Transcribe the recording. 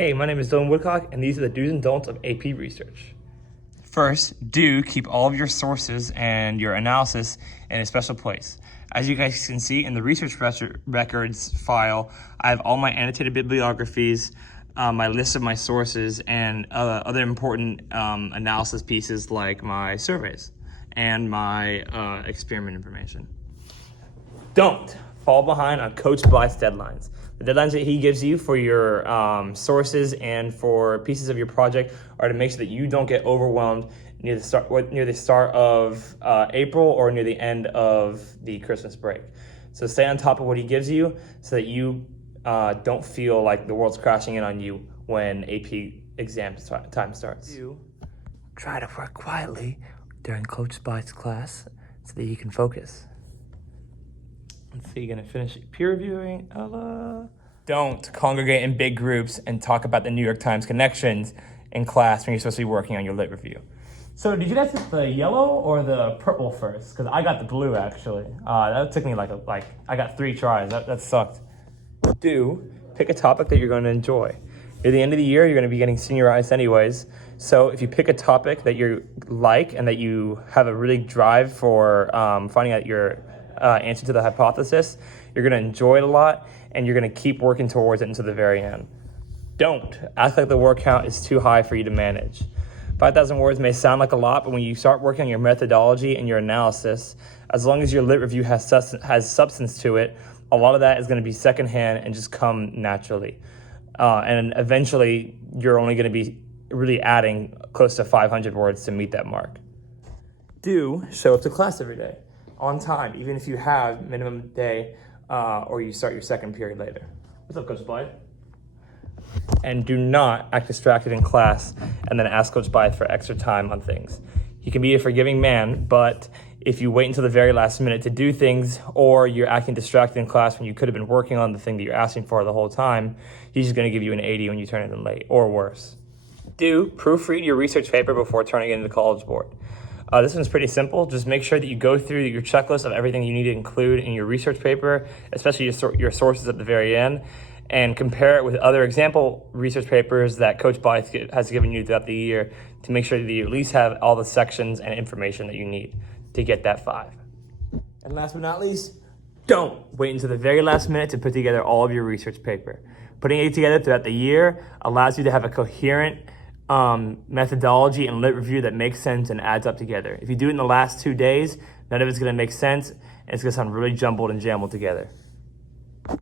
Hey, my name is Dylan Woodcock, and these are the do's and don'ts of AP research. First, do keep all of your sources and your analysis in a special place. As you guys can see in the research records file, I have all my annotated bibliographies, my list of my sources, and other important analysis pieces like my surveys and my experiment information. Don't fall behind on Coach Blythe's deadlines. The deadlines that he gives you for your sources and for pieces of your project are to make sure that you don't get overwhelmed near the start of April or near the end of the Christmas break. So stay on top of what he gives you so that you don't feel like the world's crashing in on you when AP exam time starts. You try to work quietly during Coach Blythe's class so that you can focus. Let's see, you're gonna finish peer reviewing, Ella. Don't congregate in big groups and talk about the New York Times connections in class when you're supposed to be working on your lit review. So did you guys get the yellow or the purple first? Because I got the blue actually. That took me like I got 3 tries. That sucked. Do pick a topic that you're going to enjoy. Near the end of the year, you're going to be getting seniorized anyways. So if you pick a topic that you like and that you have a really drive for finding out your answer to the hypothesis, you're going to enjoy it a lot and you're going to keep working towards it until the very end. Don't act like the word count is too high for you to manage. 5,000 words may sound like a lot, but when you start working on your methodology and your analysis, as long as your lit review has substance to it, a lot of that is going to be secondhand and just come naturally. And eventually, you're only going to be really adding close to 500 words to meet that mark. Do show up to class every day, on time, even if you have minimum day or you start your second period later. What's up, Coach Blythe? And do not act distracted in class and then ask Coach Blythe for extra time on things. He can be a forgiving man, but if you wait until the very last minute to do things or you're acting distracted in class when you could have been working on the thing that you're asking for the whole time, he's just going to give you an 80 when you turn it in late, or worse. Do proofread your research paper before turning it into the College Board. This one's pretty simple. Just make sure that you go through your checklist of everything you need to include in your research paper, especially your sources at the very end, and compare it with other example research papers that Coach Blythe has given you throughout the year to make sure that you at least have all the sections and information that you need to get that 5. And last but not least, don't wait until the very last minute to put together all of your research paper. Putting it together throughout the year allows you to have a coherent methodology and lit review that makes sense and adds up together. If you do it in the last 2 days, none of it's going to make sense, and it's going to sound really jumbled and jambled together.